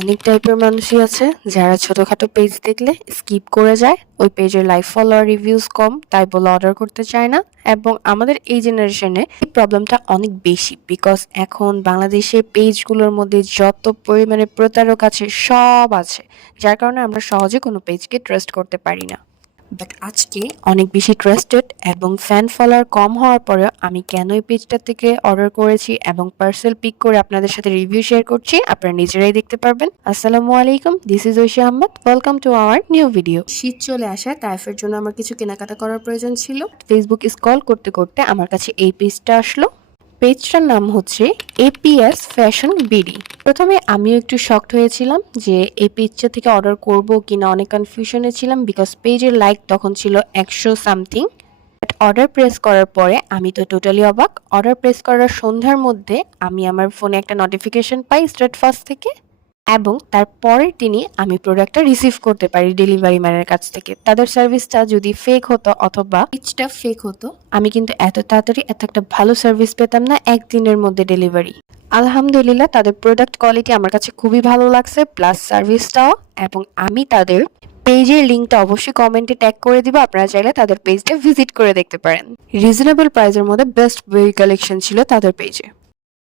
অনেক টাইপের মানুষই আছে যারা ছোটখাটো পেজ দেখলে স্কিপ করে যায়, ওই পেজের লাইক ফলোয়ার রিভিউজ কম তাই বলে অর্ডার করতে চায় না। এবং আমাদের এই জেনারেশনে এই প্রবলেমটা অনেক বেশি, বিকজ এখন বাংলাদেশের পেজগুলোর মধ্যে যত পরিমাণে প্রতারক আছে সব আছে, যার কারণে আমরা সহজে কোনো পেজকে ট্রাস্ট করতে পারি না। বাট আজকে অনেক বেশি ট্রাস্টেড এবং ফ্যান ফলোয়ার কম হওয়ার পরেও আমি কেন এই পেজটা থেকে অর্ডার করেছি এবং পার্সেল পিক করে আপনাদের সাথে রিভিউ শেয়ার করছি, আপনারা নিজেরাই দেখতে পারবেন। আসসালামু আলাইকুম, this is Aishi Ahmed, welcome to our new video. শীত চলে আসায় তাইফের জন্য আমার কিছু কেনাকাটা করার প্রয়োজন ছিল। ফেসবুক স্ক্রল করতে করতে আমার কাছে এই পেজটা আসলো। পেজটার নাম হচ্ছে এপিএস ফ্যাশন বিডি। প্রথমে আমিও একটু শকড হয়েছিলাম যে এই পেজটা থেকে অর্ডার করব কিনা, অনেক কনফিউশনে ছিলাম বিকজ পেজের লাইক তখন ছিল 100 সামথিং। বাট অর্ডার প্রেস করার পরে আমি তো টোটালি অবাক। অর্ডার প্রেস করার সন্ধ্যার মধ্যে আমি আমার ফোনে একটা নোটিফিকেশন পাই স্ট্রেট ফার্স্ট থেকে, এবং তার পরের দিনই আমি প্রোডাক্টটা রিসিভ করতে পারি ডেলিভারি ম্যানের কাছ থেকে। তাদের সার্ভিসটা যদি ফেক হতো অথবা পেজটা ফেক হতো, আমি কিন্তু এত তাড়াতাড়ি এত একটা ভালো সার্ভিস পেতাম না একদিনের মধ্যে ডেলিভারি। আলহামদুলিল্লাহ, তাদের প্রোডাক্ট কোয়ালিটি আমার কাছে খুবই ভালো লাগছে, প্লাস সার্ভিসটাও। এবং আমি তাদের পেজের লিঙ্কটা অবশ্যই কমেন্টে ট্যাগ করে দিব, আপনারা চাইলে তাদের পেজটা ভিজিট করে দেখতে পারেন। রিজনেবল প্রাইসের মধ্যে বেস্ট বই কালেকশন ছিল তাদের পেজে।